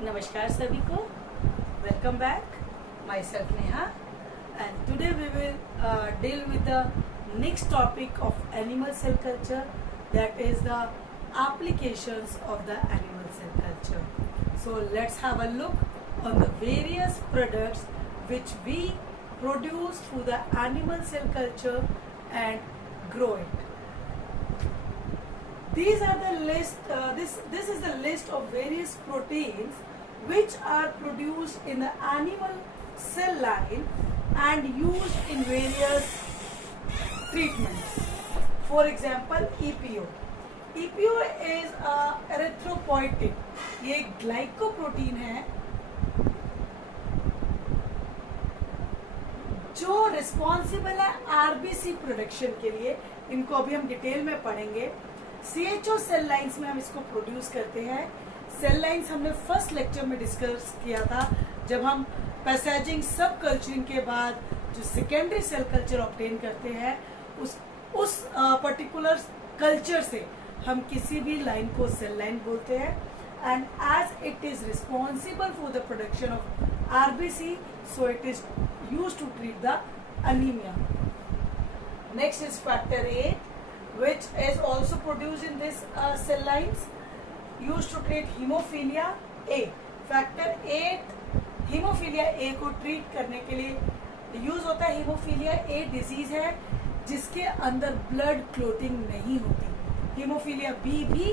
नमस्कार सभी को, welcome back. My self Neha and today we will deal with the next topic of animal cell culture, that is the applications of the animal cell culture. So let's have a look on the various products which we produce through the animal cell culture and grow it. These are the list. This is the list of various proteins which are produced in the animal cell line and used in various treatments. For example, EPO. EPO is a erythropoietin. ये एक glycoprotein है जो responsible है RBC production के लिए. इनको अभी हम डिटेल में पढ़ेंगे. सीएचओ सेल लाइंस में हम इसको प्रोड्यूस करते हैं. सेल लाइंस हमने फर्स्ट लेक्चर में डिस्कस किया था जब हम पैसेजिंग सब कल्चरिंग के बाद जो सेकेंडरी सेल कल्चर ऑब्टेन करते हैं उस पर्टिकुलर कल्चर से हम किसी भी लाइन को सेल लाइन बोलते हैं. And as it is responsible for the production of RBC, so it is used to treat the anaemia. Next is factor 8 which is also produced in this cell lines, used to treat hemophilia A. Factor 8 haemophilia A को treat करने के लिए use होता है. Haemophilia a disease है जिसके अंदर blood clotting नहीं होती. हीमोफीलिया बी भी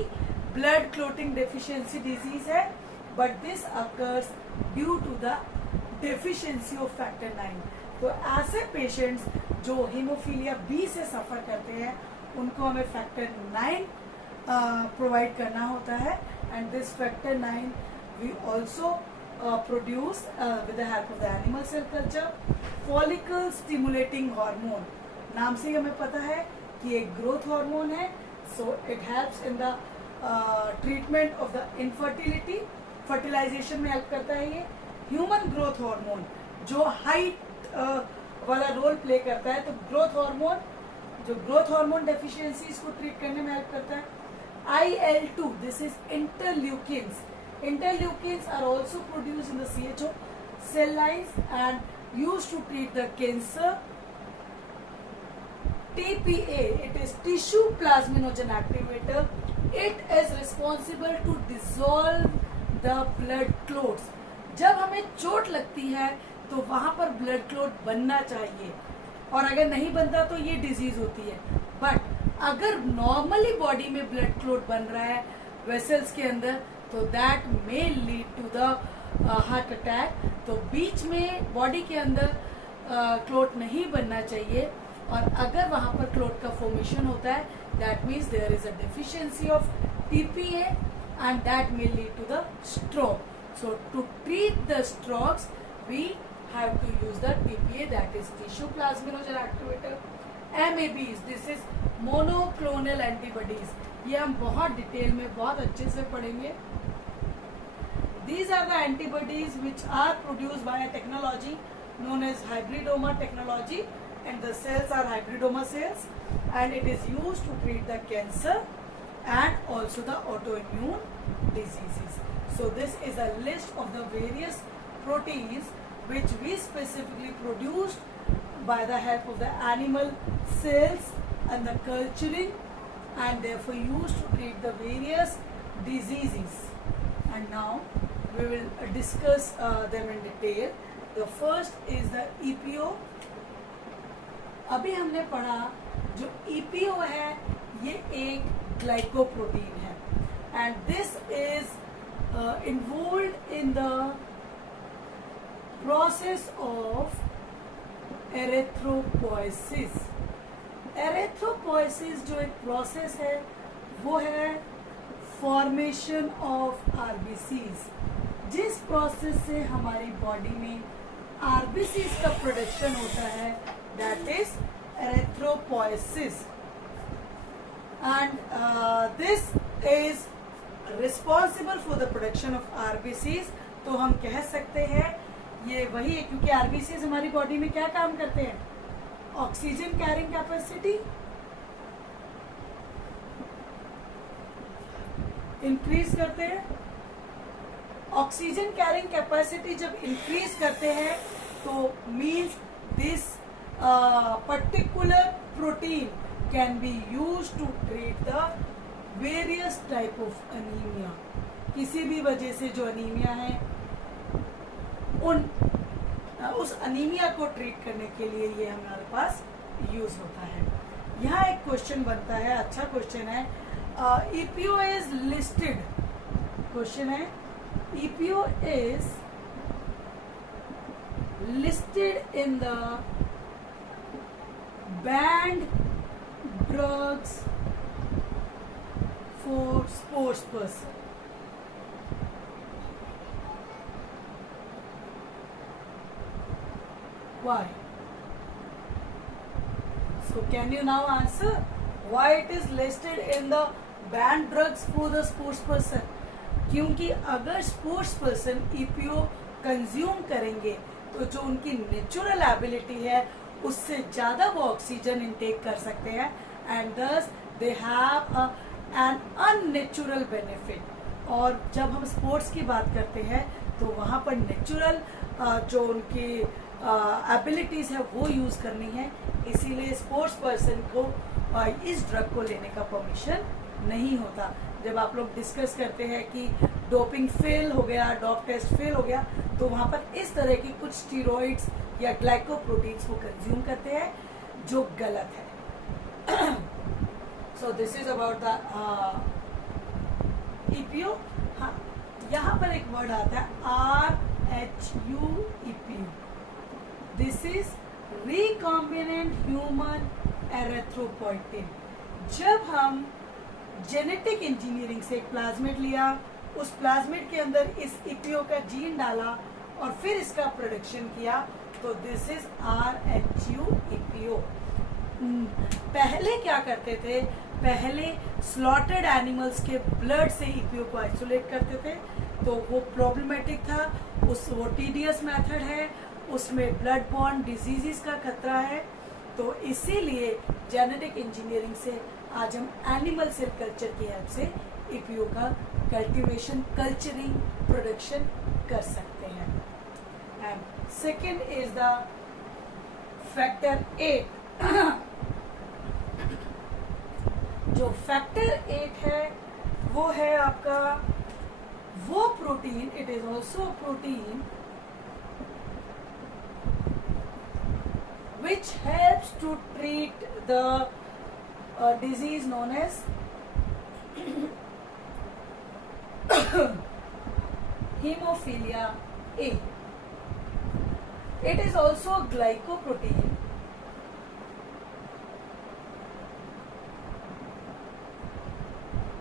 ब्लड क्लोटिंग डेफिशिएंसी डिजीज है, but this occurs due to the deficiency of factor 9. तो ऐसे पेशेंट्स जो हीमोफीलिया बी से सफर करते हैं उनको हमें फैक्टर 9 प्रोवाइड करना होता है. And this factor 9 we also produce with the help of the animal cell culture. Follicle stimulating hormone, नाम से ही हमें पता है कि एक ग्रोथ हार्मोन है. So it helps in the treatment of the infertility. Fertilisation में हेल्प करता है ये. ह्यूमन ग्रोथ हार्मोन जो हाइट वाला रोल प्ले करता है. तो ग्रोथ हार्मोन डेफिशिएंसी इसको ट्रीट करने में हेल्प करता है. IL-2, this is interleukins. Interleukins are also produced in the CHO cell lines and used to treat the cancer. TPA, it is tissue plasminogen activator. It is responsible to dissolve the blood clots. जब हमें चोट लगती है तो वहां पर blood clot बनना चाहिए, और अगर नहीं बनता तो ये डिजीज होती है. बट अगर नॉर्मली बॉडी में ब्लड क्लोट बन रहा है वेसल्स के अंदर, तो that may lead to the heart attack. तो बीच में बॉडी के अंदर क्लोट नहीं बनना चाहिए, और अगर वहां पर क्लोट का फॉर्मेशन होता है that means there is a deficiency of TPA and that may lead to the stroke. So to treat the strokes we have to use the TPA, that is tissue plasminogen activator. MABs, this is monoclonal antibodies. ये हम बहुत detail में बहुत अच्छे से पढ़ेंगे. These are the antibodies which are produced by a technology known as hybridoma technology, and the cells are hybridoma cells, and it is used to treat the cancer and also the autoimmune diseases. So this is a list of the various proteins which we specifically produced by the help of the animal cells and the culturing, and therefore used to treat the various diseases. And now we will discuss them in detail. The first is the EPO. अभी हमने पढ़ा जो EPO है ये एक glycoprotein है, and this is involved in the process of erythropoiesis. Erythropoiesis जो एक प्रोसेस है वो है फॉर्मेशन ऑफ आरबीसीज. जिस प्रोसेस से हमारी बॉडी में आरबीसीज का प्रोडक्शन होता है that is erythropoiesis, and this is responsible for the production of RBCs. तो हम कह सकते हैं ये वही है, क्योंकि आरबीसीज हमारी बॉडी में क्या काम करते हैं? ऑक्सीजन कैरिंग कैपेसिटी इंक्रीज करते हैं, ऑक्सीजन कैरिंग कैपेसिटी जब इंक्रीज करते हैं तो means this particular protein can be use to treat the various type of anaemia. किसी भी वजह से जो अनीमिया है उस अनीमिया को ट्रीट करने के लिए ये हमारे पास यूज होता है। यहाँ एक क्वेश्चन बनता है, अच्छा क्वेश्चन है, EPO इज लिस्टेड, क्वेश्चन है EPO is listed in the banned drugs for sports person. Why? So can you now answer why it is listed in the banned drugs for the sports person? क्योंकि अगर sports person EPO consume करेंगे तो जो उनकी natural ability है उससे ज्यादा वो ऑक्सीजन इनटेक कर सकते हैं एंड दस they have an unnatural benefit. और जब हम स्पोर्ट्स की बात करते हैं तो वहाँ पर नेचुरल जो उनकी एबिलिटीज है वो यूज करनी है, इसीलिए स्पोर्ट्स पर्सन को इस ड्रग को लेने का परमिशन नहीं होता। जब आप लोग डिस्कस करते हैं कि डोपिंग फेल हो गया, डॉप टेस्ट फेल हो गया, तो वहां पर इस तरह की कुछ स्टीरॉइड्स या ग्लाइकोप्रोटीन्स को कंज्यूम करते हैं जो गलत है। So this is about the EPO। हाँ, यहाँ पर एक वर्ड आता है RHUEPO। This is recombinant human erythropoietin. जब हम जेनेटिक इंजीनियरिंग से एक प्लाज्मिड लिया, उस प्लाज्मिड के अंदर इस EPO का जीन डाला और फिर इसका प्रोडक्शन किया, तो दिस इज RHUEPO। पहले क्या करते थे, पहले स्लॉटेड एनिमल्स के ब्लड से EPO को आइसोलेट करते थे, तो वो प्रॉब्लमेटिक था, वो टीडियस मेथड है, उसमें ब्लड बॉर्न डिजीजेस का खतरा है। तो इसीलिए जेनेटिक इंजीनियरिंग से आज हम एनिमल सेल कल्चर की हेल्प से EPO का कल्टीवेशन, कल्चरिंग, प्रोडक्शन कर सकते हैं। And second is the factor 8। जो फैक्टर 8 है वो है आपका वो protein, it is also protein which helps to treat the disease known as hemophilia A. It is also a glycoprotein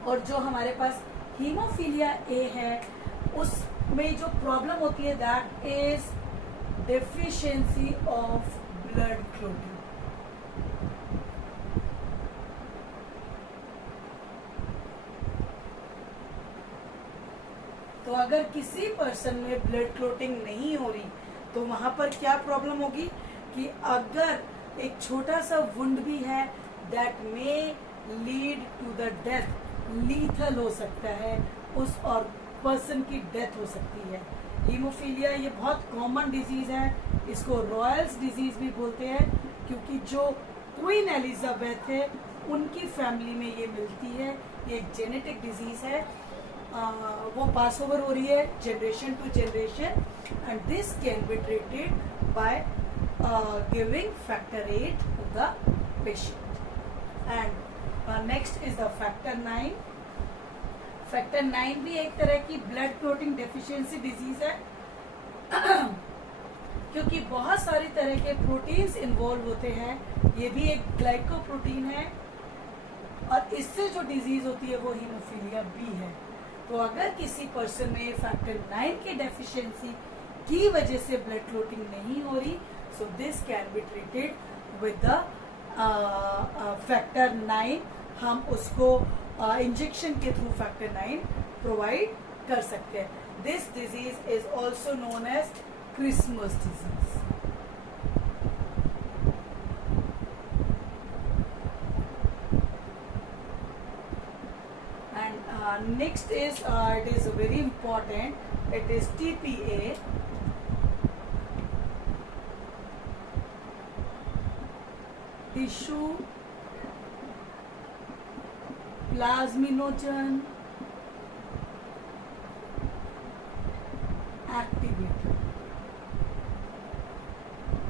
और जो हमारे पास हीमोफीलिया ए है उसमें जो प्रॉब्लम होती है that is deficiency of blood clotting. तो अगर किसी पर्सन में ब्लड क्लोटिंग नहीं हो रही तो वहां पर क्या प्रॉब्लम होगी कि अगर एक छोटा सा वुंड भी है that may lead to the death, lethal हो सकता है, उस और पर्सन की डेथ हो सकती है। हीमोफीलिया ये बहुत कॉमन डिजीज है, इसको रॉयल्स डिजीज भी बोलते हैं क्योंकि जो क्वीन एलिजाबेथ है उनकी फैमिली में ये मिलती है। ये एक जेनेटिक डिजीज है, वो पास ओवर हो रही है generation to generation and this can be treated by giving factor 8 to the patient. And next is the factor 9। Factor 9 भी एक तरह की ब्लड क्लोटिंग डेफिशिएंसी डिजीज है क्योंकि बहुत सारी तरह के प्रोटीन्स इन्वॉल्व होते हैं। ये भी एक ग्लाइकोप्रोटीन है और इससे जो डिजीज होती है वो हीमोफीलिया बी है। तो अगर किसी पर्सन में फैक्टर 9 की डेफिशिएंसी की वजह से ब्लड क्लोटिंग नहीं हो रही, so this can be treated with the factor 9। हम उसको इंजेक्शन के थ्रू फैक्टर 9 प्रोवाइड कर सकते हैं। This disease is also known as Christmas disease. And next is it is very important, it is TPA. Tissue plasminogen activator.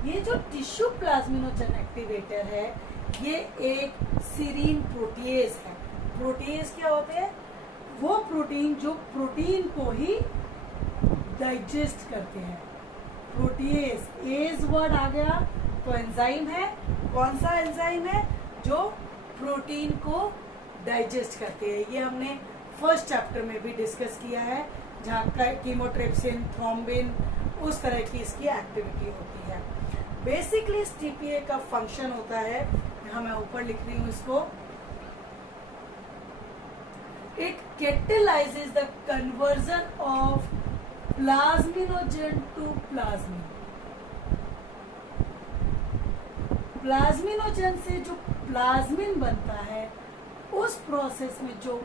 ये जो tissue plasminogen activator है ये एक सीरीन प्रोटीएज है। प्रोटीएज क्या होते हैं? वो प्रोटीन जो प्रोटीन को ही डाइजेस्ट करते हैं। प्रोटीएज, एज वर्ड आ गया तो एंजाइम है। कौन सा एंजाइम है? जो प्रोटीन को डाइजेस्ट करते हैं। ये हमने फर्स्ट चैप्टर में भी डिस्कस किया है, जहाँ कीमोट्रिप्सिन, थ्रोम्बिन, उस तरह की इसकी एक्टिविटी होती है। बेसिकली इस टीपीए का फंक्शन होता है, यहाँ मैं ऊपर लिख रही हूँ इसको, it catalyses the conversion of plasminogen to plasmin. Plasminogen से जो प्लाज्मिन बनता है उस प्रोसेस में जो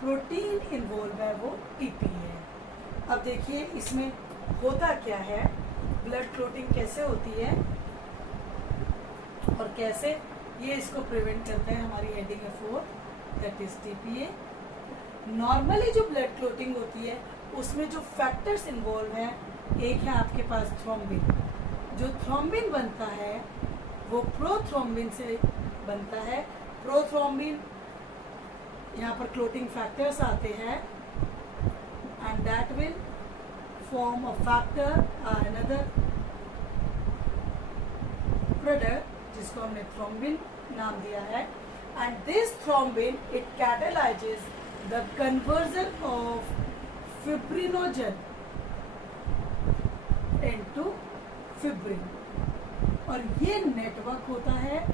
प्रोटीन इन्वॉल्व है वो टीपीए है। अब देखिए इसमें होता क्या है, ब्लड क्लोटिंग कैसे होती है और कैसे ये इसको प्रिवेंट करता है। हमारी हेडिंग है 4, दैट इज टीपीए। नॉर्मली जो ब्लड क्लोटिंग होती है उसमें जो फैक्टर्स इन्वॉल्व है, एक है आपके पास थ्रोम्बिन। जो थ्रोम्बिन बनता है वो प्रोथ्रोम्बिन से बनता है। प्रोथ्रोम्बिन, यहाँ पर क्लोटिंग फैक्टर्स आते हैं and that will form a factor, another product जिसको हमने थ्रोम्बिन नाम दिया है। And this thrombin it catalyses the conversion of fibrinogen into fibrin, और ये नेटवर्क होता है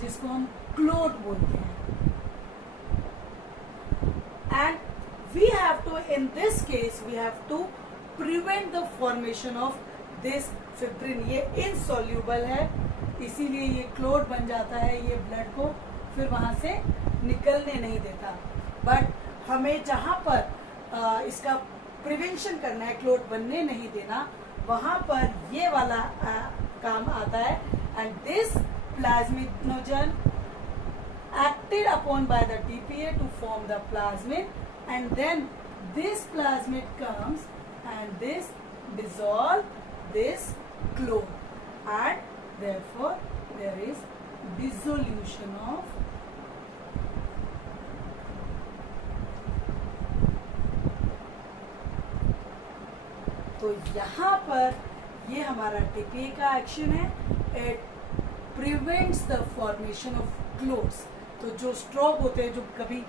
जिसको हम क्लोट बोलते हैं। And we have to, in this case, we have to prevent the formation of this fibrin। ये insoluble है, इसीलिए ये क्लोट बन जाता है, ये ब्लड को फिर वहां से निकलने नहीं देता। बट हमें जहां पर इसका प्रिवेंशन करना है, क्लोट बनने नहीं देना, वहां पर ये वाला काम आता है। And this plasminogen acted upon by the TPA to form the plasmid, and then this plasmid comes and this dissolve this clot, and therefore there is dissolution of तो यहाँ पर ये हमारा TPA का एक्शन है। It prevents the formation of clots. तो जो stroke होते हैं, जो कभी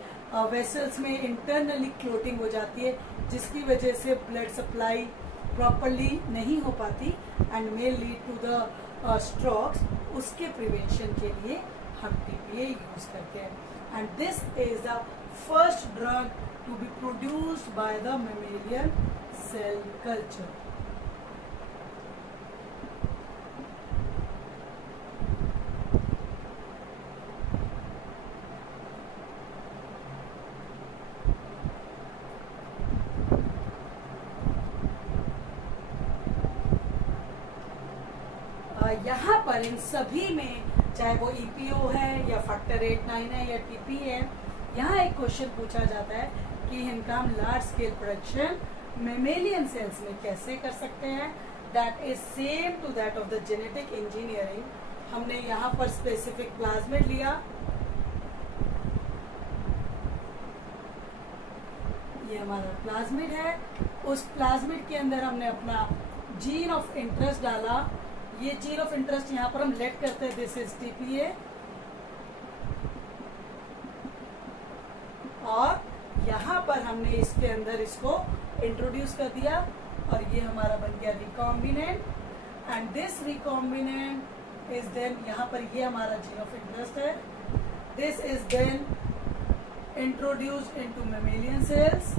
वेसल्स में इंटरनली क्लोटिंग हो जाती है, जिसकी वजह से ब्लड सप्लाई प्रॉपरली नहीं हो पाती and may lead to the strokes, उसके प्रिवेंशन के लिए हम टीपीए यूज करते हैं। And this is the first drug to be produced by the mammalian cell culture. यहाँ पर इन सभी में, चाहे वो ईपीओ है या फैक्टर 8-9 है या टीपीए है, यहाँ एक क्वेश्चन पूछा जाता है कि इनका हम large scale production mammalian cells में कैसे कर सकते हैं। That is same to that of the genetic engineering. हमने यहाँ पर स्पेसिफिक प्लाज्मिड लिया, ये हमारा प्लाज्मिड है। उस प्लाज्मिड के अंदर हमने अपना जीन ऑफ इंटरेस्ट डाला। ये जीन ऑफ इंटरेस्ट यहाँ पर हम लेट करते हैं, दिस इज टीपीए, और यहाँ पर हमने इसके अंदर इसको इंट्रोड्यूस कर दिया और ये हमारा बन गया recombinant. And this recombinant is then, यहाँ पर ये हमारा जीन ऑफ इंटरेस्ट है, this is then introduced into mammalian cells.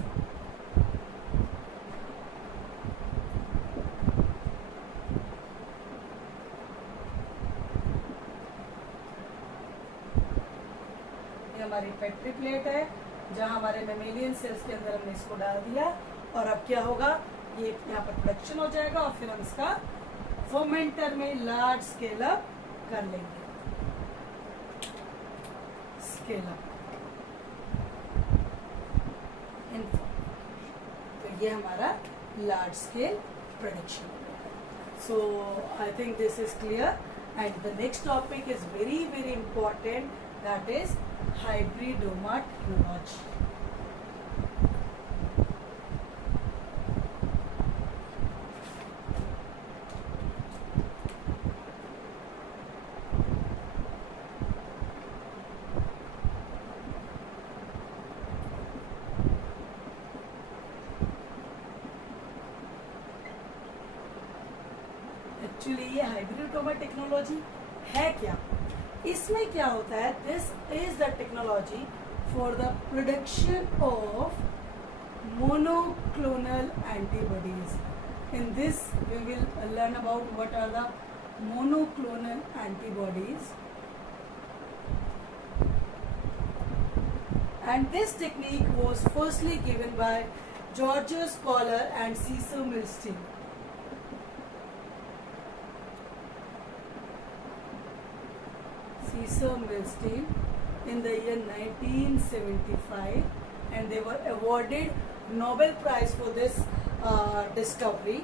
हमारी पेट्री प्लेट है जहां हमारे मेमेलियन सेल्स के अंदर हमने इसको डाल दिया, और अब क्या होगा, ये यहाँ पर प्रोडक्शन हो जाएगा और फिर हम इसका फर्मेंटर में लार्ज स्केल अप कर लेंगे। स्केल अप तो ये हमारा large scale production. So I think this is clear, and the next topic is very very important, that is hybridoma technology. Actually ये हाइब्रिडोमा टेक्नोलॉजी है क्या, इसमें क्या होता है, this is the technology for the production of monoclonal antibodies. In this we will learn about what are the monoclonal antibodies, and this technique was firstly given by Georges Kohler and Cecil Milstein. Cecil Milstein in the year 1975, and they were awarded Nobel Prize for this discovery.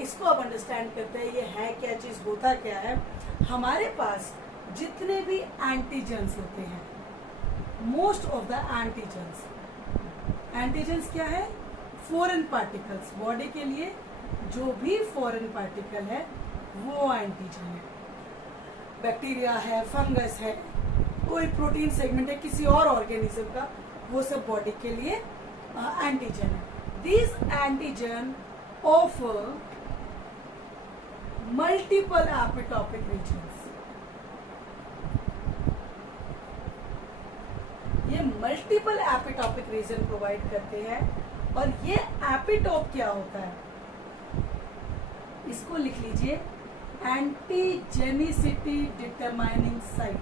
इसको अब understand करते हैं, ये है क्या चीज, होता क्या है। हमारे पास जितने भी एंटीजेंस होते हैं, मोस्ट ऑफ द एंटीजेंस क्या है, फॉरेन पार्टिकल्स। बॉडी के लिए जो भी फॉरेन पार्टिकल है वो एंटीजन है। बैक्टीरिया है, फंगस है, कोई प्रोटीन सेगमेंट है किसी और ऑर्गेनिज्म का, वो सब बॉडी के लिए एंटीजन है। These antigen offer multiple epitopic regions. ये मल्टीपल एपिटॉपिक रीजन प्रोवाइड करते हैं, और ये एपिटॉप क्या होता है, इसको लिख लीजिए, एंटीजेनिसिटी डिटरमाइनिंग साइट।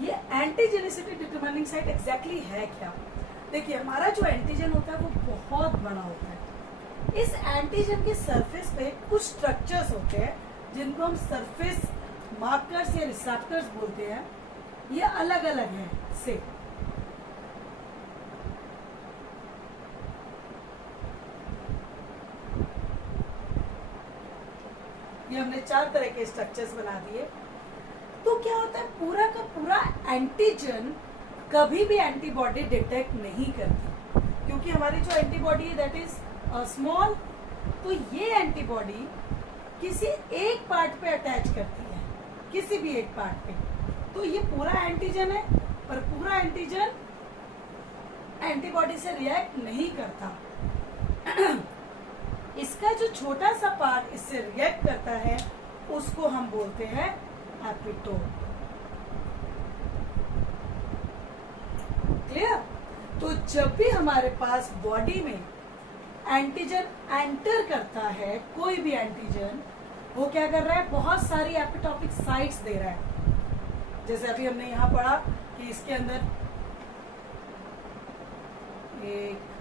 ये एंटीजेनिसिटी डिटरमाइनिंग साइट एग्जैक्टली है क्या, देखिए हमारा जो एंटीजन होता है वो बहुत बड़ा होता है। इस एंटीजन के सरफेस पे कुछ स्ट्रक्चर्स होते हैं जिनको हम सरफेस मार्कर्स या रिसेप्टर्स बोलते हैं। ये अलग अलग हैं से, ये हमने 4 तरह के स्ट्रक्चर्स बना दिए। तो क्या होता है, पूरा का पूरा एंटीजन कभी भी एंटीबॉडी डिटेक्ट नहीं करती, क्योंकि हमारी जो एंटीबॉडी है दैट इज स्मॉल। तो ये एंटीबॉडी किसी एक पार्ट पे अटैच करती है, किसी भी एक पार्ट पे। तो ये पूरा एंटीजन है, पर पूरा एंटीजन एंटीबॉडी से रिएक्ट नहीं करता। इसका जो छोटा सा पार्ट इससे रिएक्ट करता है उसको हम बोलते हैं एपिटोप। क्लियर? तो जब भी हमारे पास बॉडी में एंटीजन एंटर करता है, कोई भी एंटीजन, वो क्या कर रहा है, बहुत सारी एपिटॉपिक साइट्स दे रहा है। जैसे अभी हमने यहां पढ़ा कि इसके अंदर 1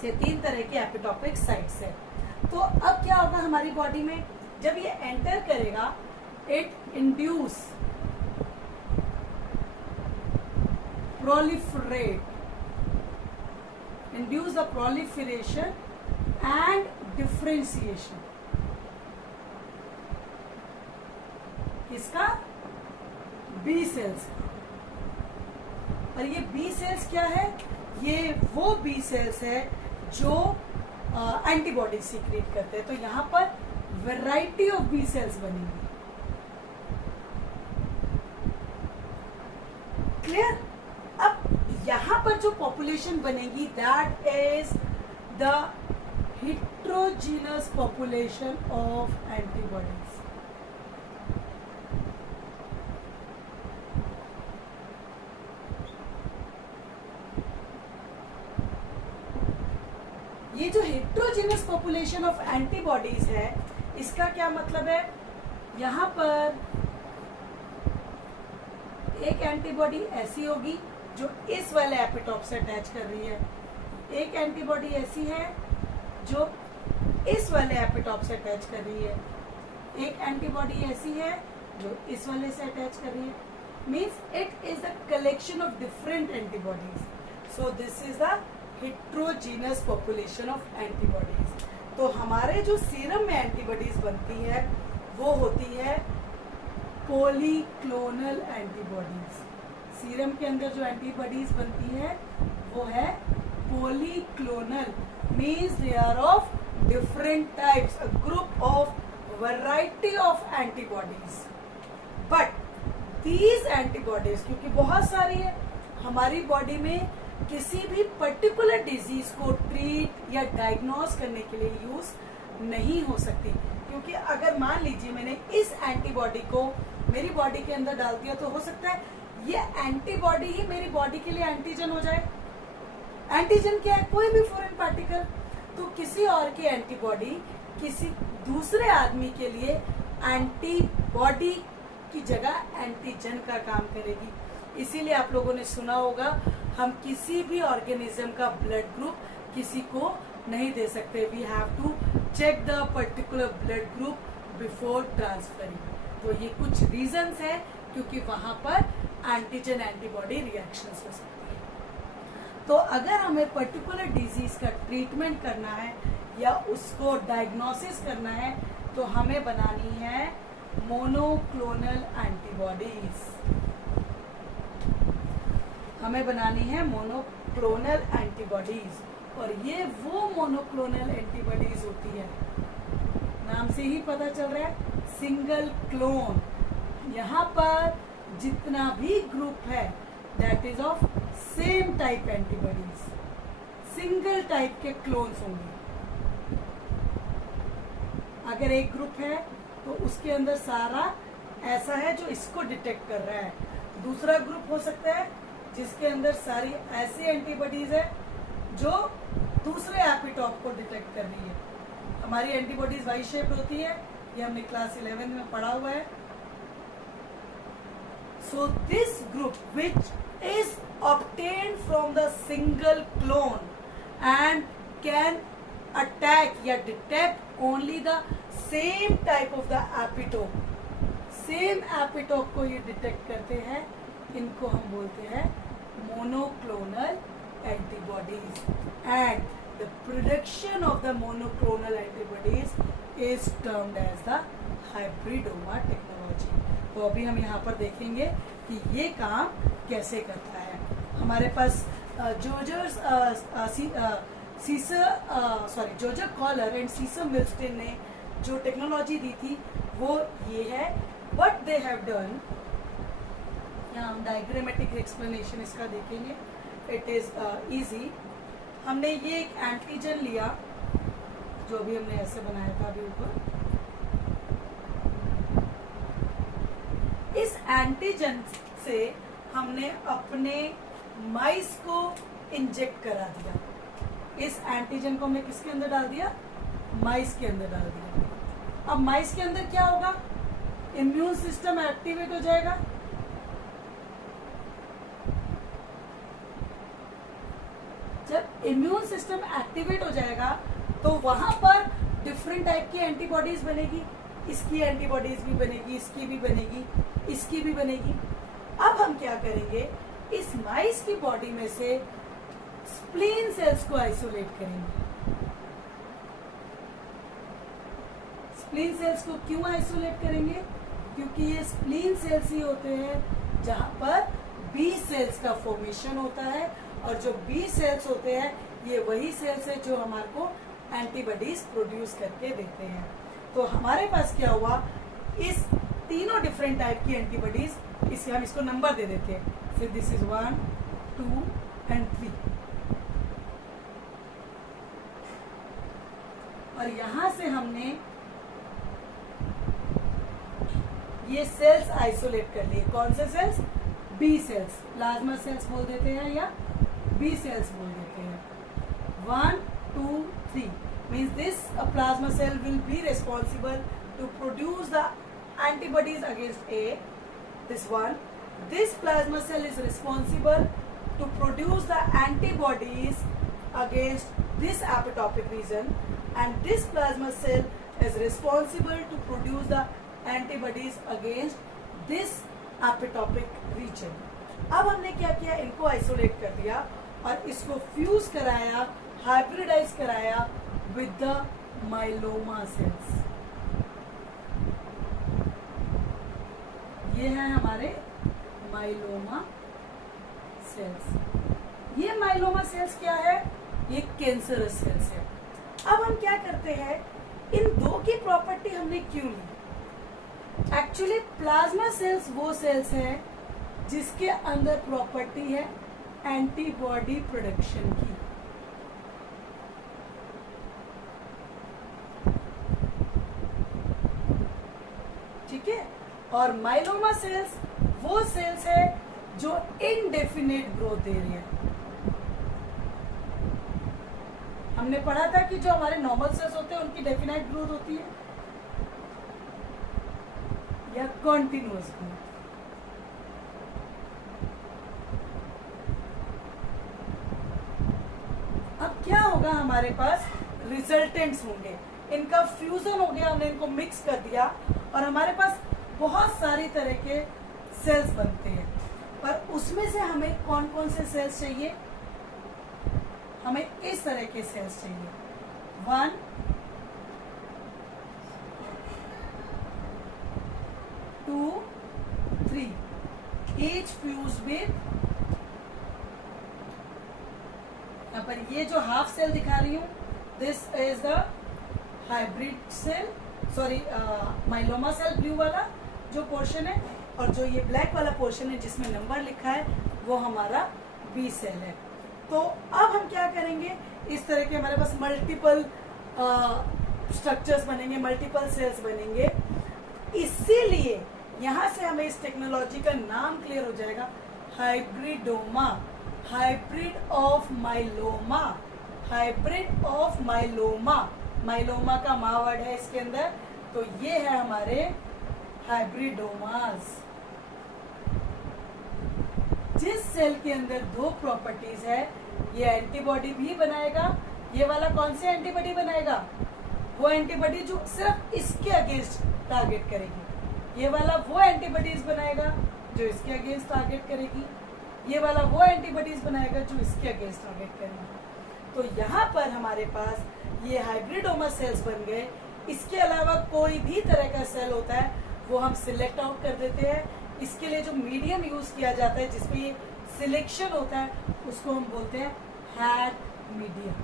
से 3 तरह के एपिटॉपिक साइट्स है। तो अब क्या होगा हमारी बॉडी में, जब ये एंटर करेगा, it induce induce the proliferation and differentiation। किसका? B cells. और ये बी सेल्स क्या है, ये वो बी सेल्स है जो एंटीबॉडी सीक्रेट करते हैं। तो यहां पर वैरायटी ऑफ बी सेल्स बनेंगी। क्लियर? अब यहां पर जो पॉपुलेशन बनेगी that is the heterogeneous population of antibodies। Population of antibodies है, इसका क्या मतलब है, यहाँ पर एक एंटीबॉडी ऐसी होगी जो इस वाले एपिटॉप से अटैच कर रही है, एक एंटीबॉडी ऐसी है जो इस वाले एपिटॉप से अटैच कर रही है, एक एंटीबॉडी ऐसी है जो इस वाले से अटैच कर रही है. Means it is the collection of different antibodies. So this is the heterogeneous population of antibodies. तो हमारे जो सीरम में एंटीबॉडीज बनती है वो होती है पॉलीक्लोनल एंटीबॉडीज. सीरम के अंदर जो एंटीबॉडीज बनती है वो है polyclonal. Means they are of different types, a group of variety of antibodies. But these antibodies, क्योंकि बहुत सारी है, हमारी बॉडी में किसी भी पर्टिकुलर डिजीज को ट्रीट या डायग्नोस करने के लिए यूज नहीं हो सकती. क्योंकि अगर मान लीजिए मैंने इस एंटीबॉडी को मेरी बॉडी के अंदर डाल दिया तो हो सकता है ये एंटीबॉडी ही मेरी बॉडी के लिए एंटीजन हो जाए. एंटीजन क्या है, कोई भी फॉरेन पार्टिकल. तो किसी और की एंटीबॉडी किसी दूसरे आदमी के लिए एंटीबॉडी की जगह एंटीजन का काम करेगी. इसीलिए आप लोगों ने सुना होगा हम किसी भी ऑर्गेनिज्म का ब्लड ग्रुप किसी को नहीं दे सकते. We have to check the particular blood group before transferring. तो ये कुछ रीजंस है क्योंकि वहां पर एंटीजन एंटीबॉडी रिएक्शंस हो सकती है. तो अगर हमें पर्टिकुलर डिजीज का ट्रीटमेंट करना है या उसको डायग्नोसिस करना है तो हमें बनानी है मोनोक्लोनल एंटीबॉडीज. हमें बनानी है मोनोक्लोनल एंटीबॉडीज. और ये वो मोनोक्लोनल एंटीबॉडीज होती है, नाम से ही पता चल रहा है सिंगल क्लोन. यहाँ पर जितना भी ग्रुप है that is of same type antibodies, single type के क्लोन्स होंगे. अगर एक ग्रुप है तो उसके अंदर सारा ऐसा है जो इसको डिटेक्ट कर रहा है. दूसरा ग्रुप हो सकता है जिसके अंदर सारी ऐसी एंटीबॉडीज है जो दूसरे एपिटॉप को डिटेक्ट कर रही है. हमारी एंटीबॉडीज वाई शेप होती है, ये हमने क्लास 11 में पढ़ा हुआ है. So this group which is obtained from the single clone and can attack या detect only the same type of the epitope. Same epitope को ये detect करते हैं, इनको हम बोलते हैं monoclonal antibodies. And the production of the monoclonal antibodies is termed as the hybridoma technology. तो अभी हम यहाँ पर देखेंगे कि ये काम कैसे करता है. हमारे पास जोजर कॉलर एंड सीसर मिल्स्टन ने जो टेक्नोलॉजी दी थी वो ये है. व्हाट दे हैव डन, यहाँ हम डायग्रामेटिक एक्सप्लेनेशन इसका देखेंगे. It is easy. हमने ये एक एंटीजन लिया जो भी हमने ऐसे बनाया था अभी ऊपर. इस एंटीजन से हमने अपने माइस को इंजेक्ट करा दिया. इस एंटीजन को हमने किसके अंदर डाल दिया, माइस के अंदर डाल दिया. अब माइस के अंदर क्या होगा, इम्यून सिस्टम एक्टिवेट हो जाएगा. जब इम्यून सिस्टम एक्टिवेट हो जाएगा तो वहां पर डिफरेंट टाइप की एंटीबॉडीज बनेगी. इसकी एंटीबॉडीज भी बनेगी, इसकी भी बनेगी, इसकी भी बनेगी. अब हम क्या करेंगे, इस माइस की बॉडी में से स्प्लीन सेल्स को आइसोलेट करेंगे. स्प्लीन सेल्स को क्यों आइसोलेट करेंगे, क्योंकि ये स्प्लीन सेल्स ही होते हैं जहां पर बी सेल्स का फॉर्मेशन होता है. और जो बी सेल्स होते हैं ये वही सेल्स है जो हमारे को एंटीबॉडीज प्रोड्यूस करके देते हैं. तो हमारे पास क्या हुआ, इस तीनों डिफरेंट टाइप की एंटीबॉडीज, इसे हम इसको नंबर दे देते हैं. फिर दिस इज 1, 2 एंड 3. और यहां से हमने ये सेल्स आइसोलेट कर लिए. कौन से cells, B cells. Plasma cells बोल देते हैं या बी सेल्स बोल देते हैं. 1, 2, 3. means this plasma cell will be responsible to produce the antibodies against A. This one, this plasma cell is responsible to produce the antibodies against this apoptotic region, and this plasma cell is responsible to produce the antibodies against this apoptotic region. अब हमने क्या किया, इनको isolate कर दिया और इसको fuse कराया, हाइब्रिडाइज कराया विद द माइलोमा सेल्स. ये है हमारे माइलोमा सेल्स. ये माइलोमा सेल्स क्या है, ये कैंसरस सेल्स है. अब हम क्या करते हैं, इन दो की प्रॉपर्टी हमने क्यों ली. एक्चुअली प्लाज्मा सेल्स वो सेल्स हैं जिसके अंदर प्रॉपर्टी है एंटीबॉडी प्रोडक्शन की. ठीक है. और माइलोमा सेल्स वो सेल्स है जो इनडेफिनेट ग्रोथ दे रही है. हमने पढ़ा था कि जो हमारे नॉर्मल सेल्स होते हैं उनकी डेफिनेट ग्रोथ होती है या कॉन्टिन्यूअस ग्रोथ. अब क्या होगा, हमारे पास रिजल्टेंट्स होंगे. इनका फ्यूजन हो गया, हमने इनको मिक्स कर दिया और हमारे पास बहुत सारी तरह के सेल्स बनते हैं. पर उसमें से हमें कौन कौन से सेल्स चाहिए, हमें इस तरह के सेल्स चाहिए. 1, 2, 3, each fused with, यहाँ पर ये जो हाफ सेल दिखा रही हूं, this is the hybrid cell, sorry myeloma cell blue वाला जो पोर्शन है, और जो ये ब्लैक वाला पोर्शन है जिसमें नंबर लिखा है वो हमारा बी सेल है. तो अब हम क्या करेंगे, इस तरह के हमारे पास मल्टीपल स्ट्रक्चर्स बनेंगे, मल्टीपल सेल्स बनेंगे. इसीलिए यहाँ से हमें इस टेक्नोलॉजी का नाम क्लियर हो जाएगा, hybridoma, hybrid of myeloma, hybrid of myeloma. Myeloma का मा वर्ड है इसके अंदर, तो ये है हमारे हाइब्रिडोमास. जिस सेल के अंदर दो प्रॉपर्टीज है, ये एंटीबॉडी भी बनाएगा. ये वाला कौन सी एंटीबॉडी बनाएगा, वो एंटीबॉडी जो सिर्फ इसके अगेंस्ट टारगेट करेगी. ये वाला वो एंटीबॉडीज बनाएगा जो इसके अगेंस्ट टारगेट करेगी. ये वाला वो एंटीबॉडीज बनाएगा जो इसके अगेंस्ट टारगेट करेगी. तो यहाँ पर हमारे पास ये हाइब्रिडोमा सेल्स बन गए. इसके अलावा कोई भी तरह का सेल होता है वो हम सिलेक्ट आउट कर देते हैं. इसके लिए जो मीडियम यूज किया जाता है जिसपे ये सिलेक्शन होता है उसको हम बोलते हैं हैट मीडिया.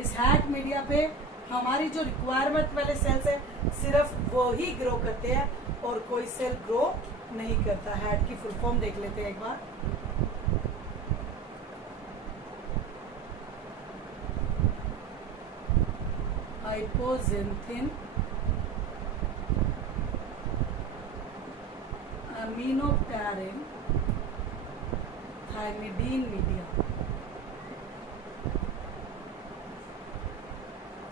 इस हैट मीडिया पे हमारी जो रिक्वायरमेंट वाले सेल्स है सिर्फ वो ही ग्रो करते हैं और कोई सेल ग्रो नहीं करता. हैट की फुल फॉर्म देख लेते हैं एक बार. Hypoxanthine अमीनोप्टेरिन thymidine media.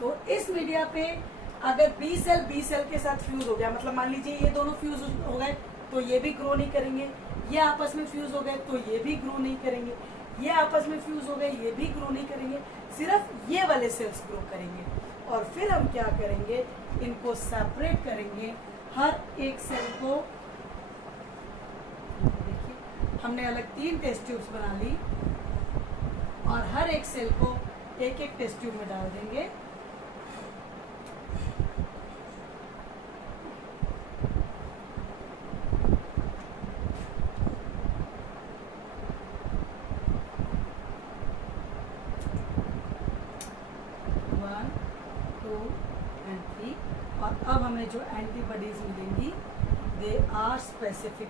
तो इस मीडिया पे अगर बी सेल के साथ फ्यूज हो गया, मतलब मान लीजिए ये दोनों फ्यूज हो गए तो ये भी ग्रो नहीं करेंगे. ये आपस में फ्यूज हो गए तो ये भी ग्रो नहीं करेंगे. ये आपस में फ्यूज हो गए, ये भी ग्रो नहीं करेंगे. सिर्फ ये वाले सेल्स ग्रो करेंगे. और फिर हम क्या करेंगे, इनको सेपरेट करेंगे. हर एक सेल को देखिए हमने अलग 3 टेस्ट ट्यूब्स बना ली और हर एक सेल को एक एक टेस्ट ट्यूब में डाल देंगे. और अब हमें जो एंटीबॉडीज मिलेंगी दे आर स्पेसिफिक.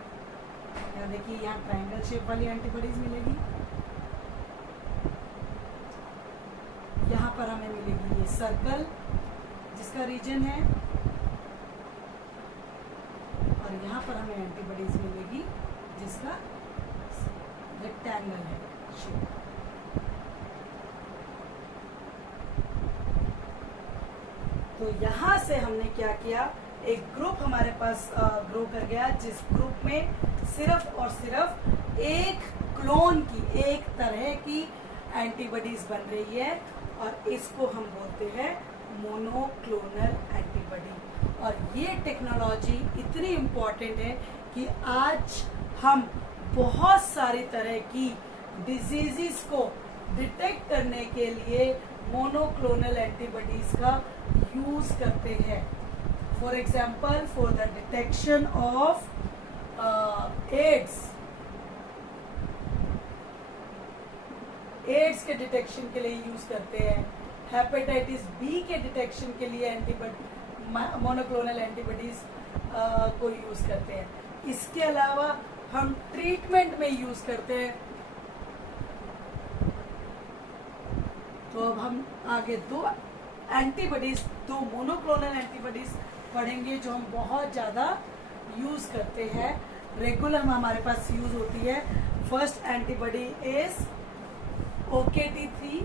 यहाँ देखिए, यहाँ ट्रायंगल शेप वाली एंटीबॉडीज मिलेगी. यहाँ पर हमें मिलेगी ये सर्कल जिसका रीजन है, और यहाँ पर हमें एंटीबॉडीज मिलेगी जिसका रेक्टेंगल है शेप. तो यहाँ से हमने क्या किया, एक ग्रुप हमारे पास ग्रो कर गया, जिस ग्रुप में सिर्फ और सिर्फ एक क्लोन की, एक तरह की एंटीबॉडीज बन रही है, और इसको हम बोलते हैं मोनोक्लोनल एंटीबॉडी। और ये टेक्नोलॉजी इतनी इम्पॉर्टेंट है कि आज हम बहुत सारी तरह की डिजीजेस को डिटेक्ट करने के लिए मोनोक्लोनल एंटीबॉडीज का यूज करते हैं। For example, for the detection of AIDS के डिटेक्शन के लिए यूज करते हैं। हेपेटाइटिस बी के डिटेक्शन के लिए मोनोक्लोनल एंटीबॉडीज को यूज करते हैं। इसके अलावा हम ट्रीटमेंट में यूज करते हैं। तो अब हम आगे दो मोनोक्लोनल एंटीबॉडीज पढ़ेंगे जो हम बहुत ज्यादा यूज करते हैं, रेगुलर हमारे पास यूज होती है। First antibody is OKT3,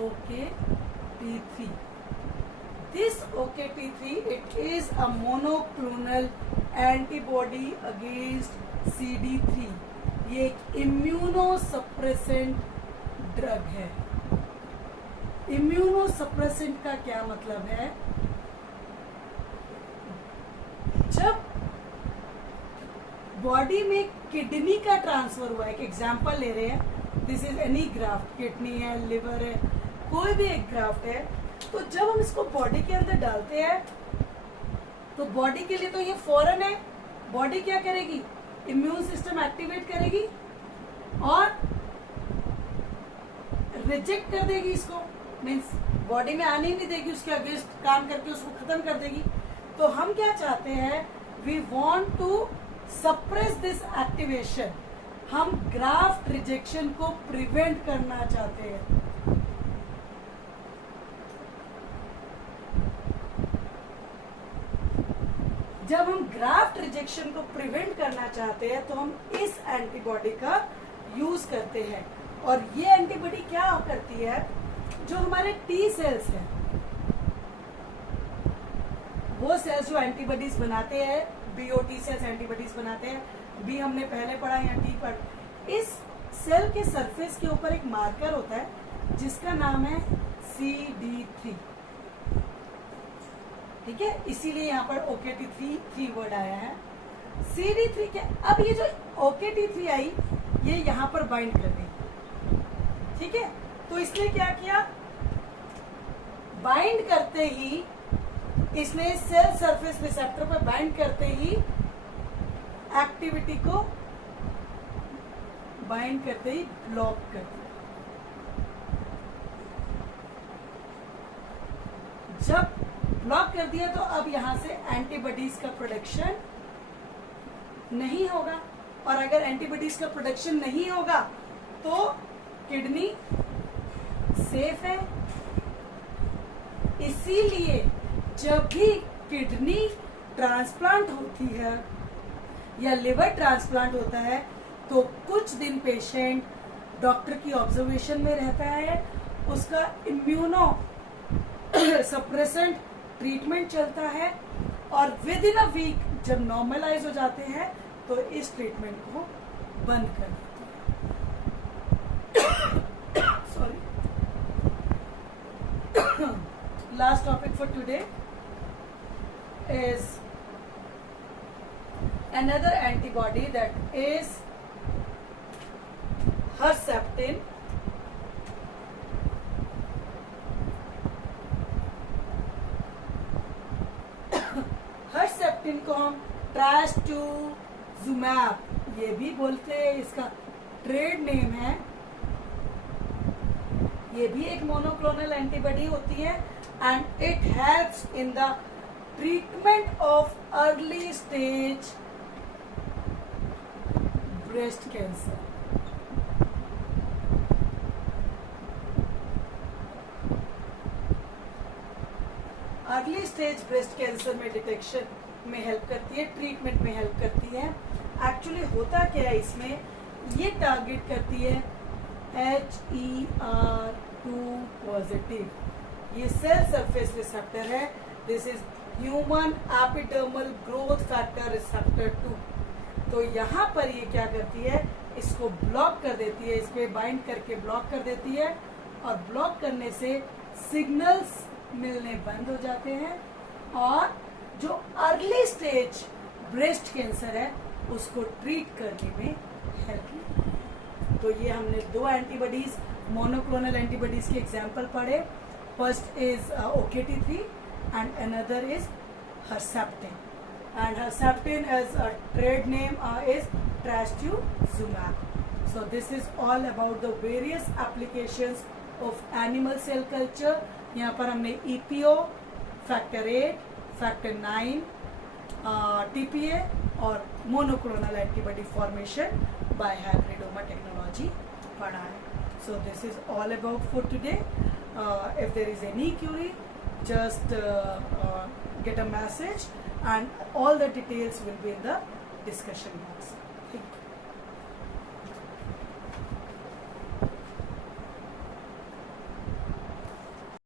OKT3. This OKT3, it is a monoclonal antibody against CD3. ये एक इम्यूनोसप्रेसेंट ड्रग है। इम्यूनोसप्रेसेंट का क्या मतलब है? जब बॉडी में किडनी का ट्रांसफर हुआ है, एक एग्जांपल ले रहे हैं, this is any graft, kidney है, लिवर है, कोई भी एक ग्राफ्ट है, तो जब हम इसको बॉडी के अंदर डालते हैं तो बॉडी के लिए तो ये फॉरन है, बॉडी क्या करेगी, इम्यून सिस्टम एक्टिवेट करेगी और रिजेक्ट कर देगी इसको, मीन्स बॉडी में आने ही नहीं देगी, उसके अगेंस्ट काम करके उसको खत्म कर देगी। तो हम क्या चाहते हैं, we want to suppress this activation, हम ग्राफ्ट रिजेक्शन को प्रिवेंट करना चाहते हैं। जब हम ग्राफ्ट रिजेक्शन को प्रिवेंट करना चाहते हैं तो हम इस एंटीबॉडी का यूज करते हैं। और ये एंटीबॉडी क्या करती है, जो हमारे टी सेल्स हैं, वो सेल्स जो एंटीबॉडीज बनाते हैं, बीओटी सेल्स एंटीबॉडीज बनाते हैं, बी हमने पहले पढ़ा या टी पर, इस सेल के सरफेस के ऊपर एक मार्कर होता है जिसका नाम है CD3, ठीक है, इसीलिए यहाँ पर OKT3 वर्ड आया है। CD3 के, अब ये जो OKT3 आई, ये यहाँ पर बाइंड कर गई, ठीक है, तो इसने क्या किया, बाइंड करते ही इसने सेल सरफेस रिसेप्टर पर बाइंड करते ही एक्टिविटी को बाइंड करते ही ब्लॉक कर दिया। जब ब्लॉक कर दिया तो अब यहां से एंटीबॉडीज का प्रोडक्शन नहीं होगा, और अगर एंटीबॉडीज का प्रोडक्शन नहीं होगा तो किडनी सेफ है। इसीलिए जब भी किडनी ट्रांसप्लांट होती है या लिवर ट्रांसप्लांट होता है तो कुछ दिन पेशेंट डॉक्टर की ऑब्जर्वेशन में रहता है, उसका इम्यूनो सप्रेसेंट ट्रीटमेंट चलता है, और विद इन अ वीक जब नॉर्मलाइज हो जाते हैं तो इस ट्रीटमेंट को बंद कर देते हैं। Sorry, last topic for today is another antibody that is Herceptin. Herceptin को हम ट्रास्टुजुमैब ये भी बोलते हैं, इसका ट्रेड नेम है। ये भी एक मोनोक्लोनल एंटीबॉडी होती है and it helps in the treatment of early stage breast cancer. Early stage breast cancer में डिटेक्शन में हेल्प करती है, ट्रीटमेंट में हेल्प करती है एक्चुअली होता क्या है इसमें, ये टारगेट करती है HER2 पॉजिटिव, ये सेल सरफेस रिसेप्टर है। This is human epidermal growth factor receptor 2। तो यहाँ पर ये क्या करती है, इसको ब्लॉक कर देती है, इस पे बाइंड करके ब्लॉक कर देती है, और ब्लॉक करने से सिग्नल्स मिलने बंद हो जाते हैं, और जो अर्ली स्टेज ब्रेस्ट कैंसर है उसको ट्रीट करने में हेल्प मिलती है। तो ये हमने 2 एंटीबॉडीज, मोनोक्लोनल एंटीबॉडीज के एग्जाम्पल पढ़े। First is OKT3 and another is Herceptin, and Herceptin as a trade name is Trastuzumab. So this is all about the various applications of animal cell culture. यहाँ पर हमने EPO, factor 8, factor 9, TPA और monoclonal antibody formation by hybridoma technology पढ़ा है. So this is all about for today. If there is any query, just get a message and all the details will be in the discussion box.